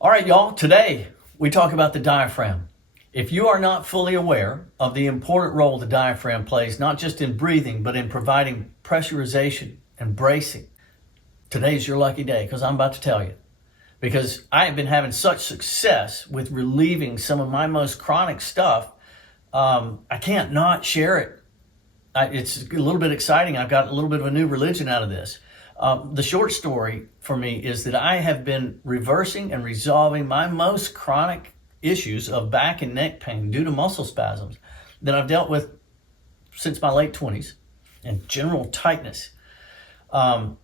All right, y'all, today we talk about the diaphragm. If you are not fully aware of the important role the diaphragm plays, not just in breathing, but in providing pressurization and bracing, today's your lucky day, because I'm about to tell you. Because I have been having such success with relieving some of my most chronic stuff, I can't not share it. It's a little bit exciting. I've got a little bit of a new religion out of this. The short story for me is that I have been reversing and resolving my most chronic issues of back and neck pain due to muscle spasms that I've dealt with since my late 20s and general tightness. I'm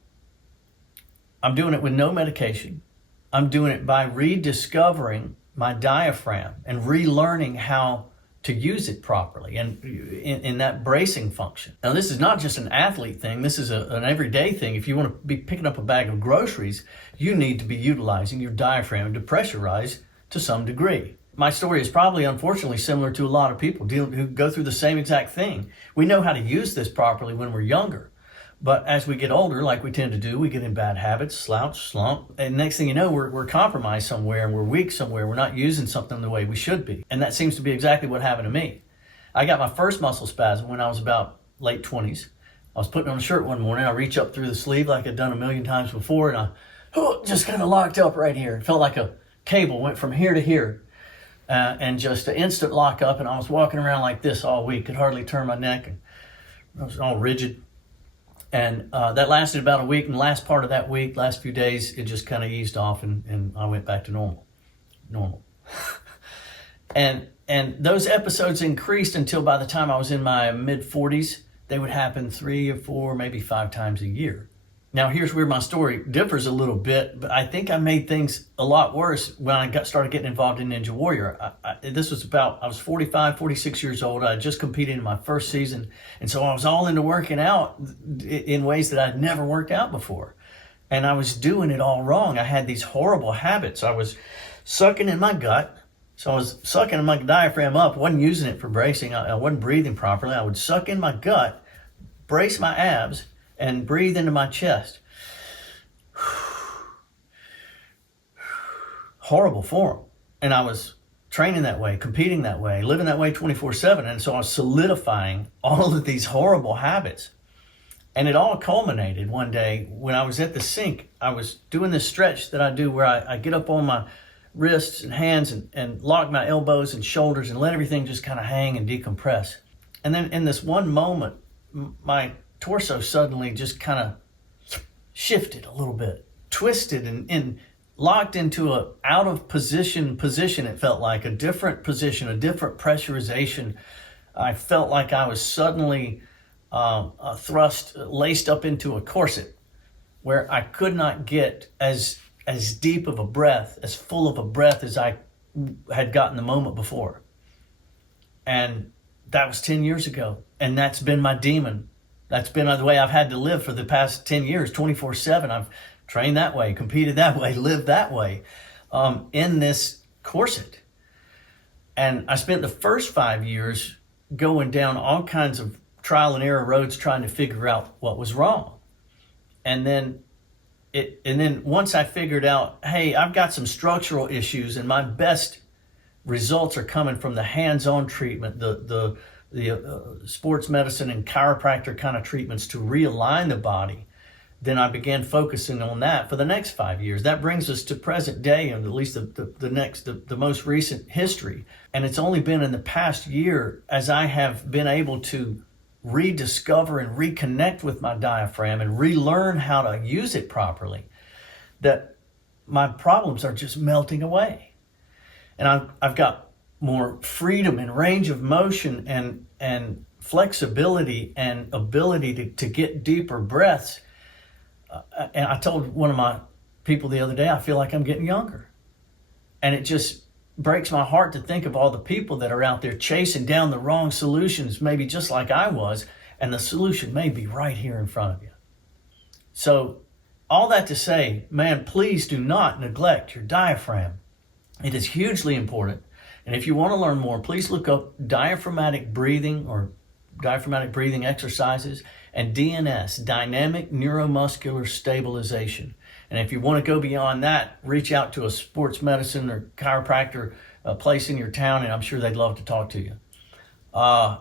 doing it with no medication. I'm doing it by rediscovering my diaphragm and relearning how to use it properly and in that bracing function. Now, this is not just an athlete thing. This is an everyday thing. If you want to be picking up a bag of groceries, you need to be utilizing your diaphragm to pressurize to some degree. My story is probably, unfortunately, similar to a lot of people who go through the same exact thing. We know how to use this properly when we're younger. But as we get older, like we tend to do, we get in bad habits, slouch, slump, and next thing you know, we're compromised somewhere and we're weak somewhere. We're not using something the way we should be. And that seems to be exactly what happened to me. I got my first muscle spasm when I was about late 20s. I was putting on a shirt one morning. I reach up through the sleeve like I'd done a million times before, and I just kind of locked up right here. It felt like a cable went from here to here, and just an instant lock up, and I was walking around like this all week. Could hardly turn my neck, and I was all rigid. And that lasted about a week, and the last part of that week, last few days, it just kind of eased off, and I went back to normal. and those episodes increased until by the time I was in my mid-40s, they would happen 3 or 4, maybe 5 times a year. Now, here's where my story differs a little bit, but I think I made things a lot worse when I started getting involved in Ninja Warrior. I was 45, 46 years old. I had just competed in my first season, and so I was all into working out in ways that I'd never worked out before. And I was doing it all wrong. I had these horrible habits. I was sucking in my gut. So I was sucking my diaphragm up, wasn't using it for bracing. I wasn't breathing properly. I would suck in my gut, brace my abs, and breathe into my chest. Horrible form. And I was training that way, competing that way, living that way 24/7. And so I was solidifying all of these horrible habits. And it all culminated one day when I was at the sink. I was doing this stretch that I do where I get up on my wrists and hands and lock my elbows and shoulders and let everything just kind of hang and decompress. And then in this one moment, my torso suddenly just kind of shifted a little bit, twisted and locked into a out of position. It felt like a different position, a different pressurization. I felt like I was suddenly laced up into a corset where I could not get as deep of a breath, as full of a breath as I had gotten the moment before. And that was 10 years ago. And that's been my demon. That's been the way I've had to live for the past 10 years, 24/7. I've trained that way, competed that way, lived that way, in this corset. And I spent the first 5 years going down all kinds of trial and error roads trying to figure out what was wrong. And then once I figured out, hey, I've got some structural issues and my best results are coming from the hands-on treatment, the sports medicine and chiropractor kind of treatments to realign the body, then I began focusing on that for the next 5 years. That brings us to present day, and at least the most recent history. And it's only been in the past year as I have been able to rediscover and reconnect with my diaphragm and relearn how to use it properly, that my problems are just melting away. And I've got more freedom and range of motion and flexibility and ability to get deeper breaths. And I told one of my people the other day, I feel like I'm getting younger. And it just breaks my heart to think of all the people that are out there chasing down the wrong solutions, maybe just like I was, and the solution may be right here in front of you. So all that to say, man, please do not neglect your diaphragm. It is hugely important. And if you want to learn more, please look up diaphragmatic breathing or diaphragmatic breathing exercises and DNS, dynamic neuromuscular stabilization. And if you want to go beyond that, reach out to a sports medicine or chiropractor place in your town, and I'm sure they'd love to talk to you.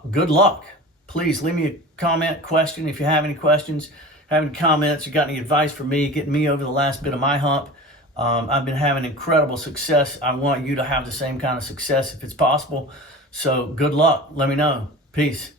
Good luck. Please leave me a comment, question if you have any questions, have any comments, you got any advice for me, getting me over the last bit of my hump. I've been having incredible success. I want you to have the same kind of success if it's possible. So good luck. Let me know. Peace.